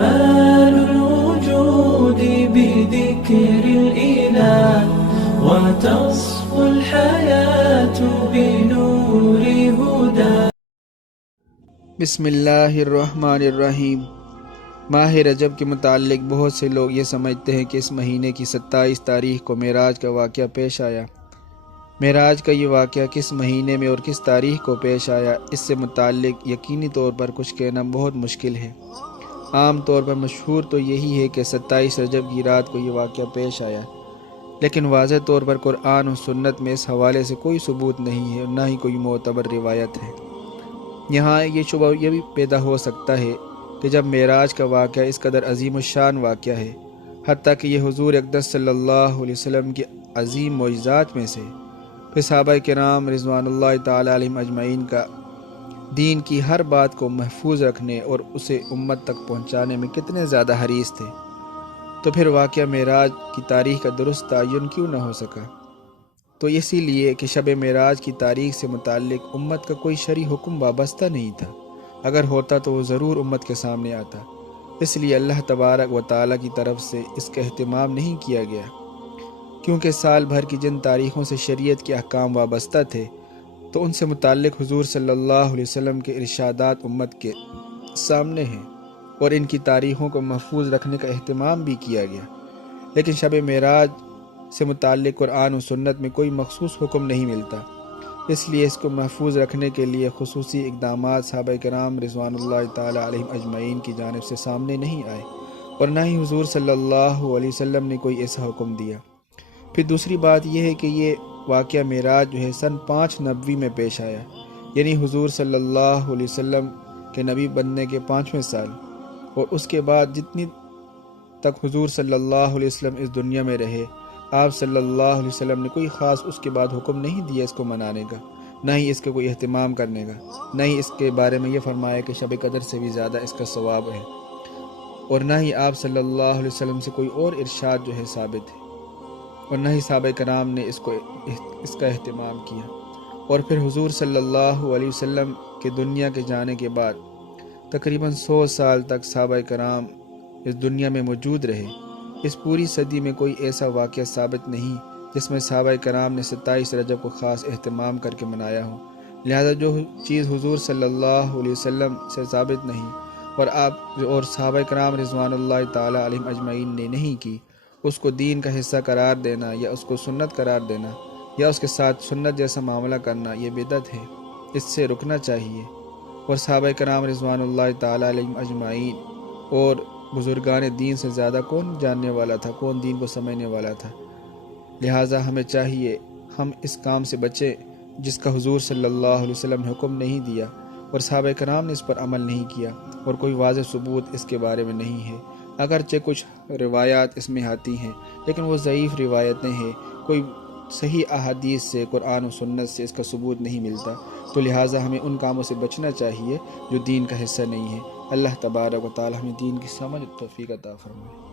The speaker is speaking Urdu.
مال الوجود بذكر الإله وتصفو الحياة بنور هدى. بسم اللہ الرحمن الرحیم۔ ماہ رجب کے متعلق بہت سے لوگ یہ سمجھتے ہیں کہ اس مہینے کی 27 تاریخ کو معراج کا واقعہ پیش آیا۔ معراج کا یہ واقعہ کس مہینے میں اور کس تاریخ کو پیش آیا، اس سے متعلق یقینی طور پر کچھ کہنا بہت مشکل ہے۔ عام طور پر مشہور تو یہی ہے کہ 27 رجب کی رات کو یہ واقعہ پیش آیا، لیکن واضح طور پر قرآن و سنت میں اس حوالے سے کوئی ثبوت نہیں ہے اور نہ ہی کوئی معتبر روایت ہے۔ یہاں یہ شبہ یہ بھی پیدا ہو سکتا ہے کہ جب معراج کا واقعہ اس قدر عظیم الشان واقعہ ہے، حتیٰ کہ یہ حضور اقدس صلی اللہ علیہ وسلم کی عظیم معجزات میں سے، پھر صحابہ کرام رضوان اللہ تعالی علیہم اجمعین کا دین کی ہر بات کو محفوظ رکھنے اور اسے امت تک پہنچانے میں کتنے زیادہ حریص تھے، تو پھر واقعہ معراج کی تاریخ کا درست تعین کیوں نہ ہو سکا؟ تو اسی لیے کہ شب معراج کی تاریخ سے متعلق امت کا کوئی شرعی حکم وابستہ نہیں تھا، اگر ہوتا تو وہ ضرور امت کے سامنے آتا، اس لیے اللہ تبارک و تعالیٰ کی طرف سے اس کا اہتمام نہیں کیا گیا، کیونکہ سال بھر کی جن تاریخوں سے شریعت کے احکام وابستہ تھے تو ان سے متعلق حضور صلی اللہ علیہ وسلم کے ارشادات امت کے سامنے ہیں اور ان کی تاریخوں کو محفوظ رکھنے کا اہتمام بھی کیا گیا، لیکن شب معراج سے متعلق قرآن و سنت میں کوئی مخصوص حکم نہیں ملتا، اس لیے اس کو محفوظ رکھنے کے لیے خصوصی اقدامات صحابہ کرام رضوان اللہ تعالی علیہم اجمعین کی جانب سے سامنے نہیں آئے، اور نہ ہی حضور صلی اللہ علیہ وسلم نے کوئی ایسا حکم دیا۔ پھر دوسری بات یہ ہے کہ یہ واقعہ معراج جو ہے سن 5 نبوی میں پیش آیا، یعنی حضور صلی اللہ علیہ وسلم کے نبی بننے کے 5ویں سال، اور اس کے بعد جتنی تک حضور صلی اللہ علیہ وسلم اس دنیا میں رہے، آپ صلی اللہ علیہ وسلم نے کوئی خاص اس کے بعد حکم نہیں دیا اس کو منانے کا، نہ ہی اس کا کوئی اہتمام کرنے کا، نہ ہی اس کے بارے میں یہ فرمایا کہ شب قدر سے بھی زیادہ اس کا ثواب ہے، اور نہ ہی آپ صلی اللہ علیہ وسلم سے کوئی اور ارشاد جو ہے ثابت ہے، اور نہ ہی صحابہ کرام نے اس کا اہتمام کیا۔ اور پھر حضور صلی اللہ علیہ وسلم کے دنیا کے جانے کے بعد تقریباً 100 سال تک صحابہ کرام اس دنیا میں موجود رہے۔ اس پوری صدی میں کوئی ایسا واقعہ ثابت نہیں جس میں صحابہ کرام نے 27 رجب کو خاص اہتمام کر کے منایا ہو، لہذا جو چیز حضور صلی اللہ علیہ وسلم سے ثابت نہیں اور صحابہ کرام رضوان اللہ تعالی علیہم اجمعین نے نہیں کی، اس کو دین کا حصہ قرار دینا یا اس کو سنت قرار دینا یا اس کے ساتھ سنت جیسا معاملہ کرنا، یہ بدعت ہے، اس سے رکنا چاہیے۔ اور صحابہ کرام رضوان اللہ تعالی علیہم اجمعین اور بزرگان دین سے زیادہ کون جاننے والا تھا، کون دین کو سمجھنے والا تھا، لہٰذا ہمیں چاہیے ہم اس کام سے بچیں جس کا حضور صلی اللہ علیہ وسلم نے حکم نہیں دیا اور صحابہ کرام نے اس پر عمل نہیں کیا، اور کوئی واضح ثبوت اس کے بارے میں نہیں ہے۔ اگرچہ کچھ روایات اس میں آتی ہیں لیکن وہ ضعیف روایتیں ہیں، کوئی صحیح احادیث سے قرآن و سنت سے اس کا ثبوت نہیں ملتا، تو لہٰذا ہمیں ان کاموں سے بچنا چاہیے جو دین کا حصہ نہیں ہے۔ اللہ تبارک و تعالی ہمیں دین کی سمجھ توفیق عطا فرمائے۔